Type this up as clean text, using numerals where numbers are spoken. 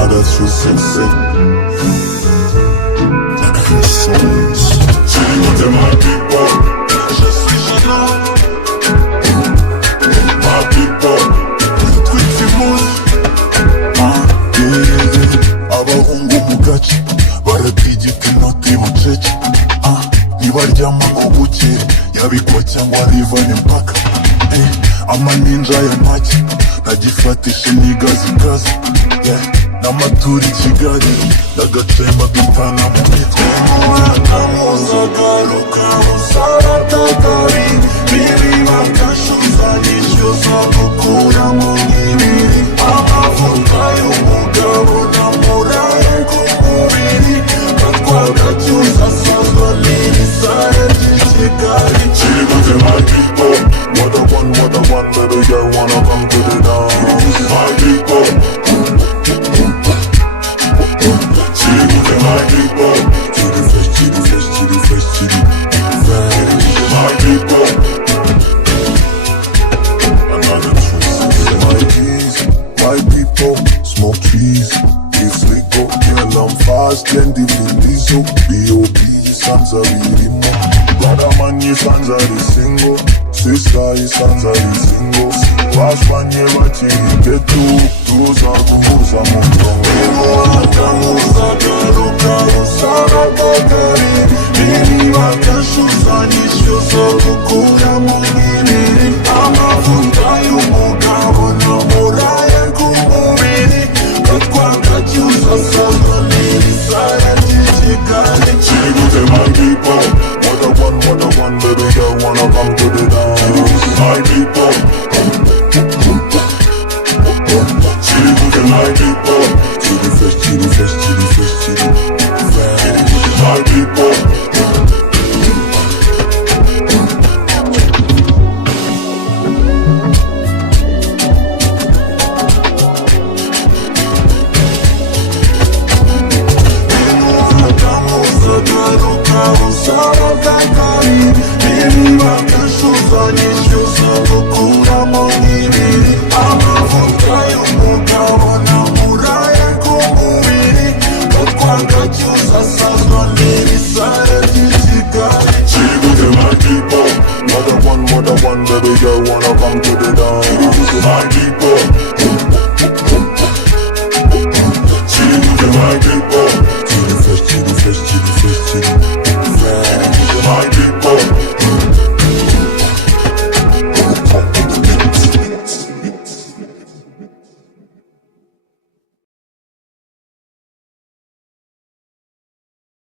now that you sexy. Kirigute my people, je suis Juno. My people, twitsi muzi. Abahungu mu gace baratigita inoti bucece. Ntibaryama ngo buke yabikwa cyangwa rivane mpaka. Amaninja ya make ntagifatisha imigazigazi. N'amaturi i Kigali n'agacemba dutana mu mitwe. Umuhanda garuka usaratagari bibi bakashuza nishyuza gukura mu nkibiri. Amavuta y'umugabo namuraye ku mubiri batwagacyuza asazwa n'ibisare by'i Kigali. Kirigute my people, what a one, baby girl wanna come to the dance. My people, Kirigute my people, to the fresh, to the fresh, to the fresh, to the fresh. My people, another truth. My keys, my people, smoke trees, if we go kill them fast, then the Vilizo, B.O.B. Sanza Ririmo, brother man ye Sanza the single, sister ye Sanza the single. Wafanye bakirigetu, tuza kumuza mutongo. Umuhanda muza garuka usaratagari bibi bakashuza nishyuza gukura mu nkibiri. Amavuta y'umugabo namuraye ku mubiri batwagacyuza asazwa n'ibisare by'i Kigali. Kirigute my people, what a one, baby girl wanna come to the dance. My people, Kirigute my people, to the fresh, to the fresh, to the fresh, to the fresh. My people. Kirigute my people, what a one, baby girl wanna come to the dance. My